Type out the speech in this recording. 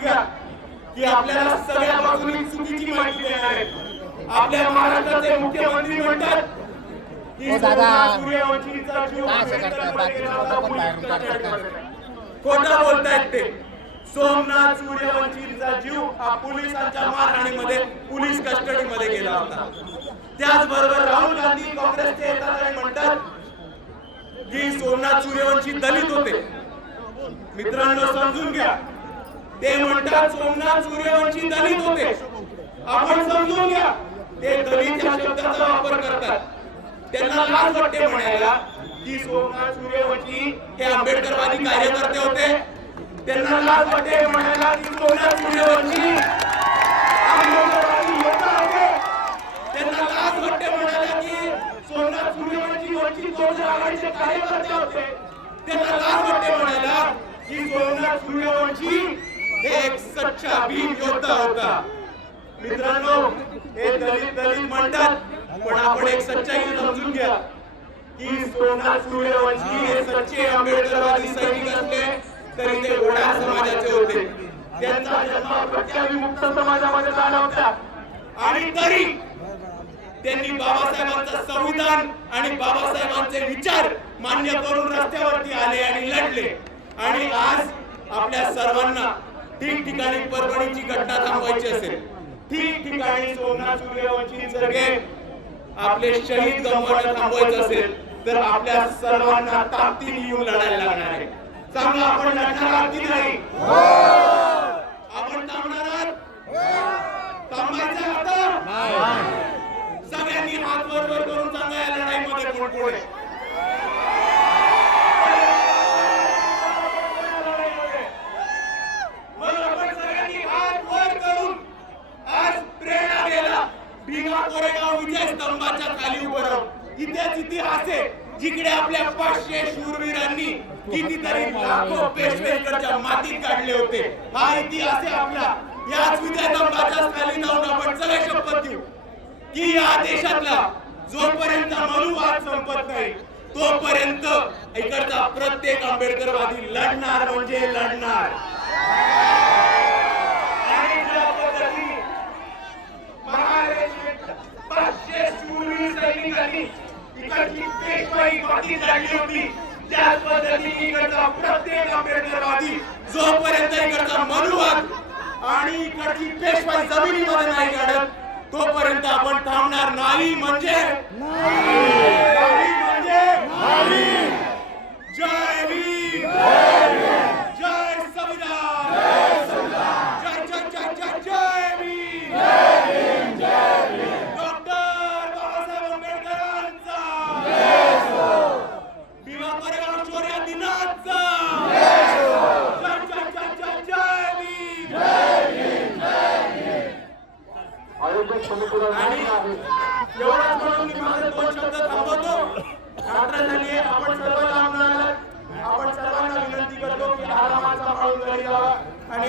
घ्या की आपल्याला सगळ्या बाजूनी चुकीची माहिती देणार आहेत. आपल्या महाराष्ट्राचे मुख्यमंत्री म्हणतात की. सोमनाथ सूर्यवंशीचा जीव. खोटं बोलतायत ते? सोमनाथ सूर्यवंशीचा जीव हा पोलिसांच्या मारहाणीमध्ये पोलीस कस्टडीमध्ये गेला होता. त्याचबरोबर राहुल गांधी काँग्रेसचे येतात म्हणतात की सोमनाथ सूर्यवंशी दलित होते. मित्रांनो समजून घ्या. ते म्हणतात सोमनाथ सूर्यवंशी दलित होते. आपण समजून घ्या ते दलित या शब्दाचा वापर करतात. त्यांना लाज वाटते म्हणायला की सोमनाथ सूर्यवंशी हे आंबेडकरवादी कार्यकर्ते होते. त्यांना लाज वाटते म्हणायला की सोमनाथ सूर्यवंशी आंबेडकरवादी योद्धा होते. त्यांना लाज वाटते म्हणायला की सोमनाथ सूर्यवंशी वंचित बहुजन आघाडीचे कार्यकर्ते होते. त्यांना लाज वाटते म्हणायला की सोमनाथ सूर्यवंशी हे एक सच्चा भीम योद्धा होता. मित्रांनो हे दलित दलित म्हणतात पण आपण एक सच्चाई समजून घ्या. की सोना सूर्यवंशी हे सच्चे आंबेडकरवादी सैनिक असले तरी ते ओढा समाजाचे होते. त्यांचा जन्म प्रत्याविमुक्त समाजामध्ये झाला होता. आणि तरी त्यांनी बाबासाहेबांचं संविधान आणि बाबासाहेबांचे विचार मान्य करून रस्त्यावरती आले आणि लढले. आणि आज आपल्या सर्वांना ठिकठिकाणी परभणीची घटना थांबवायची असेल ठिकठिकाणी सोमनाथ सूर्यवंशी सारखे आपले शहीद गमवणं थांबवायचं असेल तर आपल्या सर्वांना ताकदीने येऊन लढायला लागणार आहे. सांगा आपण लढणार आहात की नाही? आपण थांबणार आहात? थांबायचं आता? सगळ्यांनी हात वर वर करून सांगा या लढाईमध्ये कोण कोण आहे? कोरेगाव विजय स्तंभाच्या खाली उभं राहून. इतिहास इतिहास आहे जिकडे आपल्या पाचशे शूरवीरांनी कितीतरी लाखो पेशवेकरच्या मातीत काढले होते. हा इतिहास आहे आपला. याच विजय स्तंभाच्या खाली जाऊन आपण सगळे शपथ घेऊ. की या देशातला जोपर्यंत मनुवाद संपत नाही तोपर्यंत इकडचा प्रत्येक आंबेडकरवादी लढणार म्हणजे लढणार आणि ज्या पद्धतीने महाराष्ट्रात पाचशे शूरवीर सैनिकांनी इकडची पेशवाई मातीत काढली होती. त्याच पद्धतीने इकडचा प्रत्येक आंबेडकरवादी जोपर्यंत इकडचा मनुवाद आणि इकडची पेशवाई जमिनीमध्ये नाही काढत तोपर्यंत आपण थांबणार नाही म्हणजे नाही. म्हणजे जय आणि एवढाच म्हणून मी माझं दोन शब्द थांबवतो.